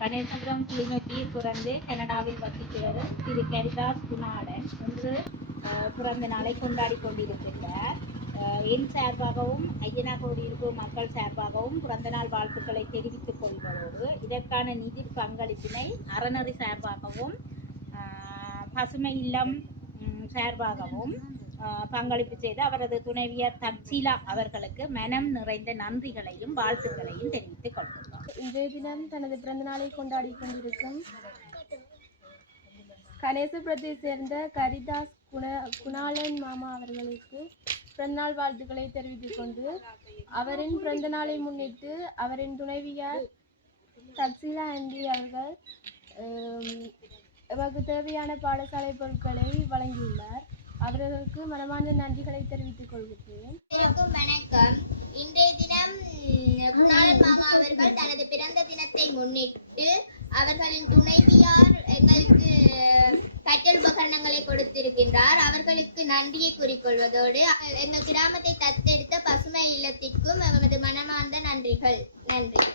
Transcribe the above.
கணேசபுரம் கிளிநொச்சியில் பிறந்து கனடாவில் வசித்து வரும் திரு கரிதாஸ் குணாளன் இன்று பிறந்த நாளை கொண்டாடி கொண்டிருக்கின்றார். என் சார்பாகவும் ஐயனாகோடியிருப்பு மக்கள் சார்பாகவும் பிறந்த நாள் வாழ்த்துக்களை தெரிவித்துக் கொள்வதோடு இதற்கான நிதி பங்களிப்பினை அறநெறி சார்பாகவும் பசுமை இல்லம் சார்பாகவும் பங்களிப்பு செய்து அவரது துணைவியர் தக்ஷிலா அவர்களுக்கு மனம் நிறைந்த நன்றிகளையும் வாழ்த்துக்களையும் தெரிவித்துக் கொள்கிறோம். இன்றைய தினம் தனது பிறந்த நாளை கொண்டாடி கொண்டிருக்கும் கணேசபுரத்தை சேர்ந்த கரிதாஸ் குணாளன் மாமா அவர்களுக்கு பிறந்தநாள் வாழ்த்துக்களை தெரிவித்துக் கொண்டு அவரின் பிறந்த நாளை முன்னிட்டு அவரின் துணைவியார் தக்ஷிலா ஆண்டி அவர்கள் எமக்கு தேவையான பாடசாலை பொருட்களை வழங்கியுள்ளார். அவர்களுக்கு மனமார்ந்த நன்றிகளை தெரிவித்துக் கொள்கிறேன். வணக்கம். இன்றைய தினம் குணாளன் மாமா அவர்கள் தனது பிறந்த தினத்தை முன்னிட்டு அவர்களின் துணைவியார் எங்களுக்கு கற்றல் உபகரணங்களை கொடுத்திருக்கின்றார். அவர்களுக்கு நன்றியை கூறிக்கொள்வதோடு எங்கள் கிராமத்தை தத்தெடுத்த பசுமை இல்லத்திற்கும் எமது மனமார்ந்த நன்றிகள். நன்றி.